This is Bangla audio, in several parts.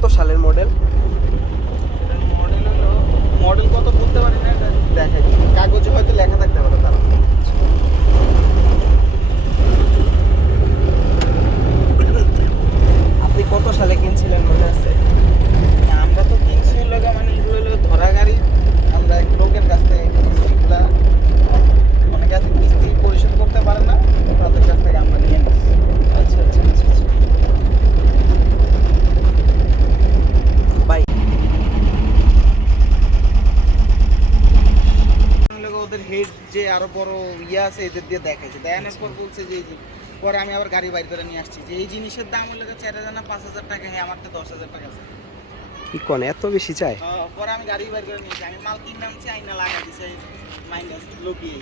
কত সালের মডেল? মডেল হলো, মডেল কত বলতে পারি না, এটা দেখাই কাগজে হয়তো লেখা থাকতে পারে তারা। আপনি কত সালে কিনছিলেন মনে আছে? আমরা তো কিনছি লোকা, মানে এগুলো হলো ধরা গাড়ি, আমরা এক লোকের কাছ থেকে কিনছি। এগুলা অনেকে আছে কিস্তি পরিশোধ করতে পারে না, তাদের কাছ থেকে আমরা নিয়ে নিচ্ছি। আচ্ছা আচ্ছা আচ্ছা আচ্ছা। ভাই ওদের হেড যে আরো বড় ইয়ে আছে, এদের দিয়ে দেখাইছে, দেখানোর পর বলছে যে এই যে, পরে আমি আবার গাড়ি বাইর করে নিয়ে আসছি যে এই জিনিসের দাম হলো 4,000 না 5,000 টাকা, হ্যাঁ আমার তো 10,000 টাকা আছে। কি কোন এত বেশি চাই? পরে আমি গাড়ি বাইর করে নিয়েছি, আমি মাল কিনে আনছি, আইনা লাগা দিছে মাইনাস লুকিয়ে।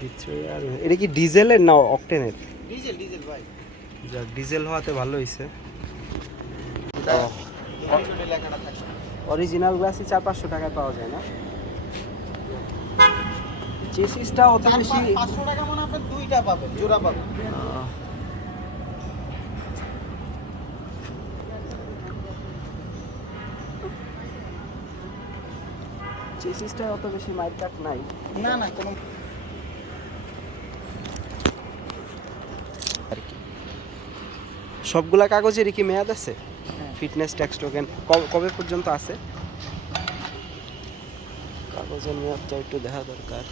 ভিতরে আর এটা কি ডিজেলের না অকটেনের? ডিজেল ডিজেল ভাই, যাক ডিজেল হওয়াতে ভালো হয়েছে। এটা অনলাইনে লেখাটা থাকে। অরিজিনাল গ্লাসই 400-500 টাকায় পাওয়া যায় না? চেসিসটা অত বেশি 500 টাকা মানে আপনি দুইটা পাবেন, জোড়া পাবেন। চেসিসটা অত বেশি মাইট কাট নাই। না না কোনো আর কি সবগুলা কাগজেরই কি মেয়াদ আছে? ফিটনেস ট্যাক্স টোকেন কবে পর্যন্ত আছে? কাগজের মেয়াদটা একটু দেখা দরকার।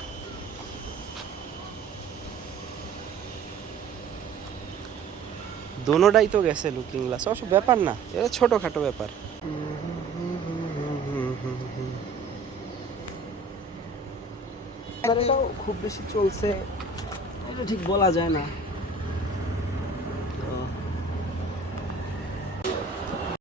দোনোটাই তো গেছে লুকিং গ্লাস, অবশ্য ব্যাপার না, এটা ছোটখাটো ব্যাপার। এটাও খুব বেশি চলছে এটা ঠিক বলা যায় না।